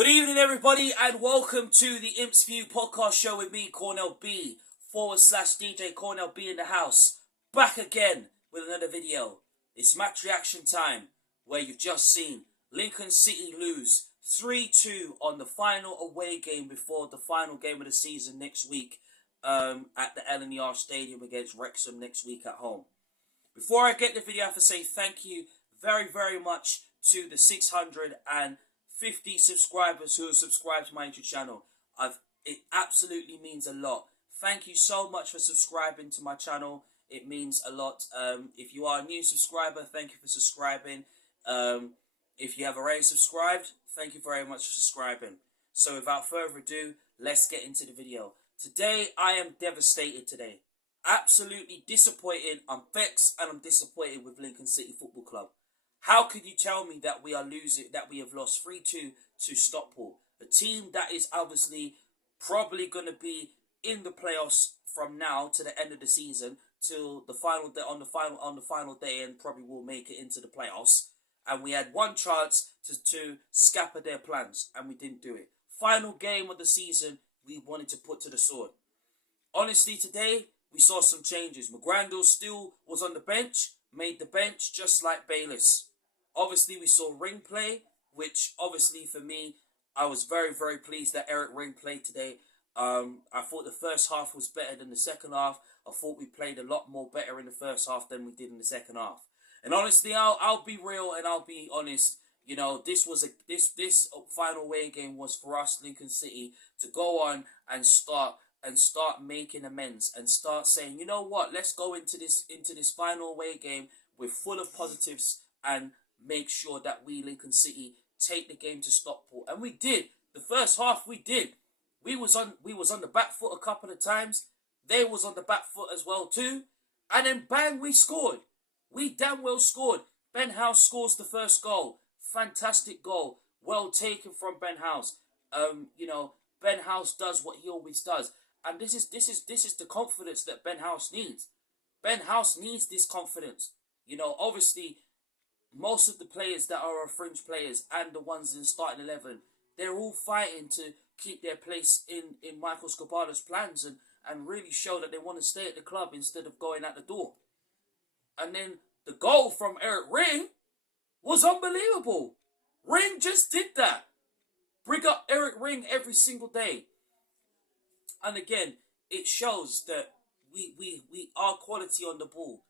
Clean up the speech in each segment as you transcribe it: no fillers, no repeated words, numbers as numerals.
Good evening, everybody, and welcome to the Imps View podcast show with me, Cornell B /DJ Cornell B in the house. Back again with another video. It's match reaction time, where you've just seen Lincoln City lose 3-2 on the final away game before the final game of the season next week at the L&ER Stadium against Wrexham next week at home. Before I get the video, I have to say thank you very, very much to the 650 subscribers who have subscribed to my YouTube channel. It absolutely means a lot. Thank you so much for subscribing to my channel. It means a lot. If you are a new subscriber, thank you for subscribing. If you have already subscribed, thank you very much for subscribing. So without further ado, let's get into the video. Today, I am devastated today. Absolutely disappointed. I'm vexed and I'm disappointed with Lincoln City Football Club. How could you tell me that we are losing, that we have lost 3-2 to Stockport, a team that is obviously probably going to be in the playoffs from now to the end of the season till the final day, on the final day, and probably will make it into the playoffs. And we had one chance to scupper their plans, and we didn't do it. Final game of the season, we wanted to put to the sword. Honestly, today we saw some changes. McGrandle still was on the bench, made the bench just like Bayliss. Obviously, we saw Ring play, which obviously for me, I was very, very pleased that Eric Ring played today. I thought the first half was better than the second half. I thought we played a lot more better in the first half than we did in the second half. And honestly, I'll be real and I'll be honest. You know, this final away game was for us, Lincoln City, to go on and start making amends and start saying, you know what, let's go into this final away game with full of positives and make sure that we, Lincoln City, take the game to Stockport. And we did. The first half we did. We was on the back foot a couple of times. They was on the back foot as well too. And then bang, we scored. We damn well scored. Ben House scores the first goal. Fantastic goal. Well taken from Ben House. You know, Ben House does what he always does. And this is the confidence that Ben House needs. Ben House needs this confidence. You know, obviously, most of the players that are our fringe players and the ones in the starting 11, they're all fighting to keep their place in Michael Scabala's plans and really show that they want to stay at the club instead of going out the door. And then the goal from Eric Ring was unbelievable. Ring just did that. Bring up Eric Ring every single day. And again, it shows that our quality on the ball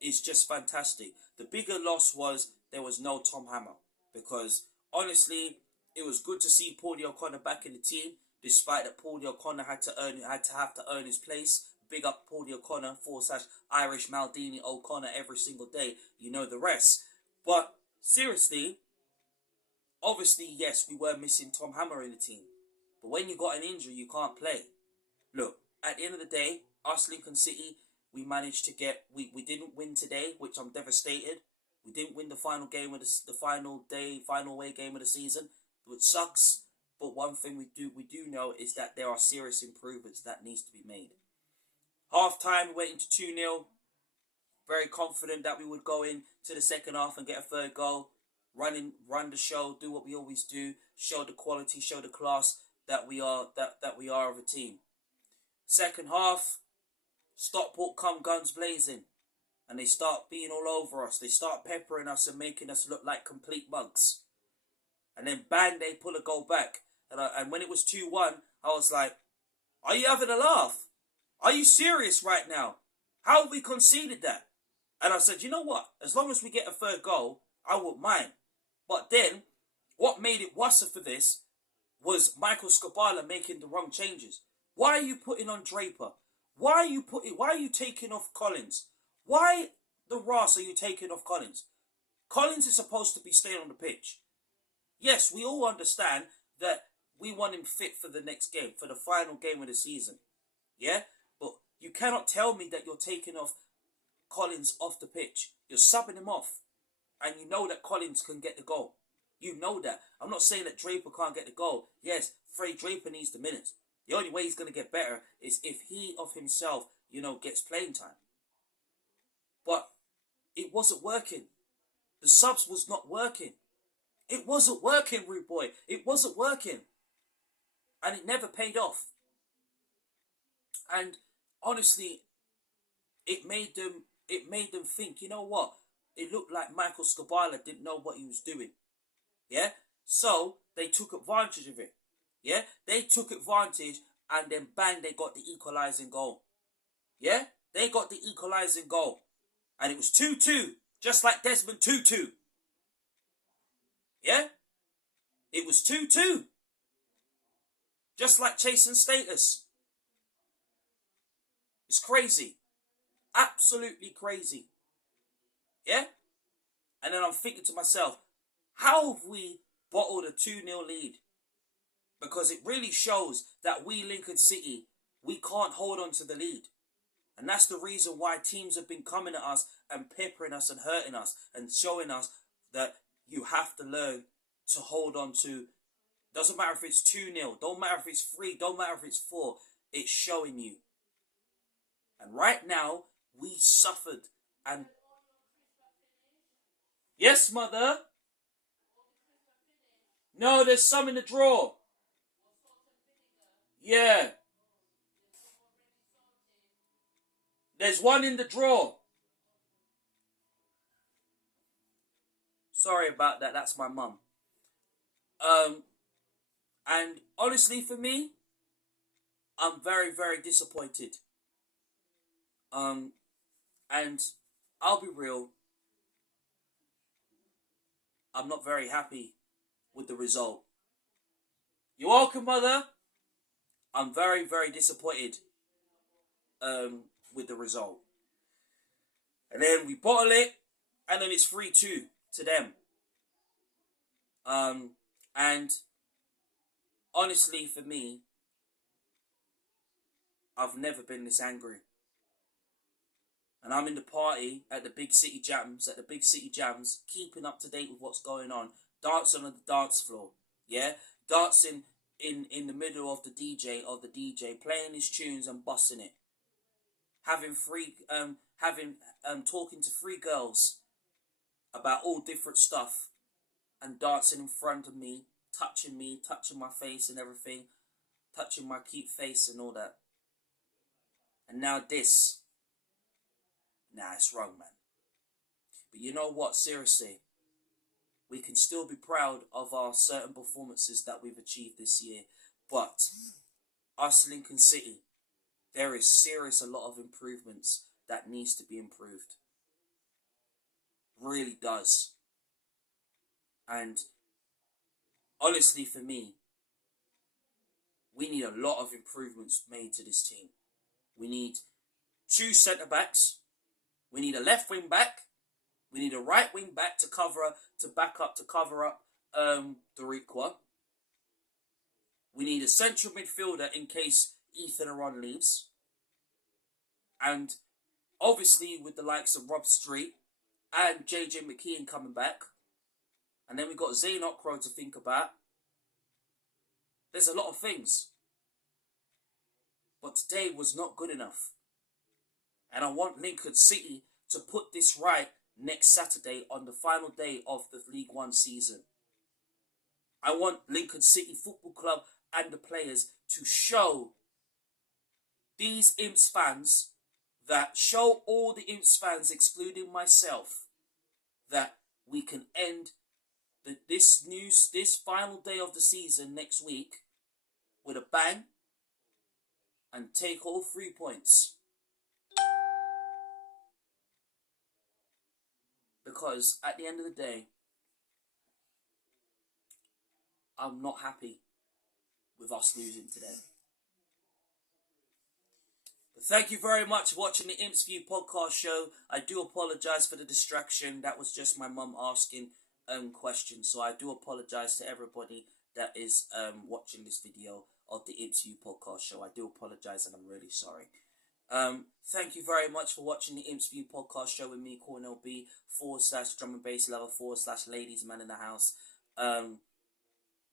is just fantastic. The bigger loss was there was no Tom Hammer, because honestly, it was good to see Paulie O'Connor back in the team, despite that Paulie O'Connor had to earn his place. Big up Paulie O'Connor / Irish Maldini O'Connor every single day. You know the rest. But seriously, obviously, yes, we were missing Tom Hammer in the team. But when you got an injury, you can't play. Look, at the end of the day, us Lincoln City, we managed to get, we didn't win today, which I'm devastated. We didn't win the final game of the final away game of the season, which sucks. But one thing we do know is that there are serious improvements that needs to be made. Half time, we went into 2-0. Very confident that we would go in to the second half and get a third goal. Run the show, do what we always do, show the quality, show the class that we are of a team. Second half, Stockport come guns blazing, and they start being all over us. They start peppering us and making us look like complete mugs. And then bang, they pull a goal back. And when it was 2-1, I was like, are you having a laugh? Are you serious right now? How have we conceded that? And I said, you know what? As long as we get a third goal, I won't mind. But then, what made it worse for this was Michael Scabala making the wrong changes. Why are you putting on Draper? Why are you taking off Collins? Why the Ross are you taking off Collins? Collins is supposed to be staying on the pitch. Yes, we all understand that we want him fit for the next game, for the final game of the season. Yeah? But you cannot tell me that you're taking off Collins off the pitch. You're subbing him off. And you know that Collins can get the goal. You know that. I'm not saying that Draper can't get the goal. Yes, Frey Draper needs the minutes. The only way he's going to get better is if he of himself, you know, gets playing time. But it wasn't working. The subs was not working. It wasn't working, Rude Boy. It wasn't working. And it never paid off. And honestly, it made them think, you know what? It looked like Michael Scabala didn't know what he was doing. Yeah? So they took advantage of it. Yeah? They took advantage, and then bang, they got the equalising goal. Yeah? They got the equalising goal. And it was 2-2. Just like Desmond Tutu. Yeah? It was 2-2. Just like chasing status. It's crazy. Absolutely crazy. Yeah? And then I'm thinking to myself, how have we bottled a 2-0 lead? Because it really shows that we, Lincoln City, we can't hold on to the lead. And that's the reason why teams have been coming at us and peppering us and hurting us and showing us that you have to learn to hold on to. Doesn't matter if it's 2-0. Don't matter if it's 3. Don't matter if it's 4. It's showing you. And right now, we suffered. And yes, mother. No, there's some in the drawer. Yeah. There's one in the drawer. Sorry about that. That's my mum. And honestly, for me, I'm very, very disappointed. And I'll be real. I'm not very happy with the result. You're welcome, mother. I'm very, very disappointed with the result. And then we bottle it, and then it's 3-2 to them. And honestly, for me, I've never been this angry. And I'm in the party at the big city jams, keeping up to date with what's going on, dancing on the dance floor, yeah, dancing in the middle of the DJ, playing his tunes and busting it, talking to 3 girls about all different stuff, and dancing in front of me, touching my face and everything, touching my cute face and all that. And now this. Nah, it's wrong, man. But you know what? Seriously, we can still be proud of our certain performances that we've achieved this year. But us, Lincoln City, there is a lot of improvements that needs to be improved. Really does. And honestly, for me, we need a lot of improvements made to this team. We need 2 centre-backs. We need a left wing back. We need a right wing back to cover up Doriqua. We need a central midfielder in case Ethan Aron leaves. And obviously with the likes of Rob Street and JJ McKeon coming back. And then we've got Zane Okro to think about. There's a lot of things. But today was not good enough. And I want Lincoln City to put this right next Saturday on the final day of the League One season. I want Lincoln City Football Club and the players to show these Imps fans, show all the Imps fans, excluding myself, that we can end this final day of the season next week with a bang and take all 3 points. Because at the end of the day, I'm not happy with us losing today. But thank you very much for watching the Imps View podcast show. I do apologise for the distraction. That was just my mum asking questions. So I do apologise to everybody that is watching this video of the Imps View podcast show. I do apologise and I'm really sorry. Thank you very much for watching the Imps View podcast show with me, Cornell B, /drum and bass lover, /ladies man in the house.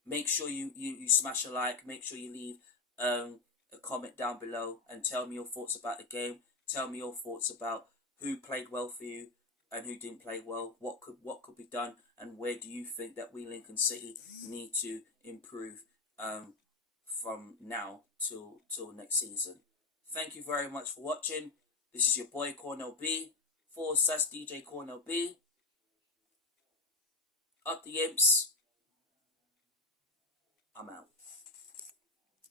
Make sure you smash a like, make sure you leave a comment down below and tell me your thoughts about the game. Tell me your thoughts about who played well for you, and who didn't play well, what could be done, and where do you think that we Lincoln City need to improve from now till next season. Thank you very much for watching. This is your boy Cornell B / DJ Cornell B. Up the Imps. I'm out.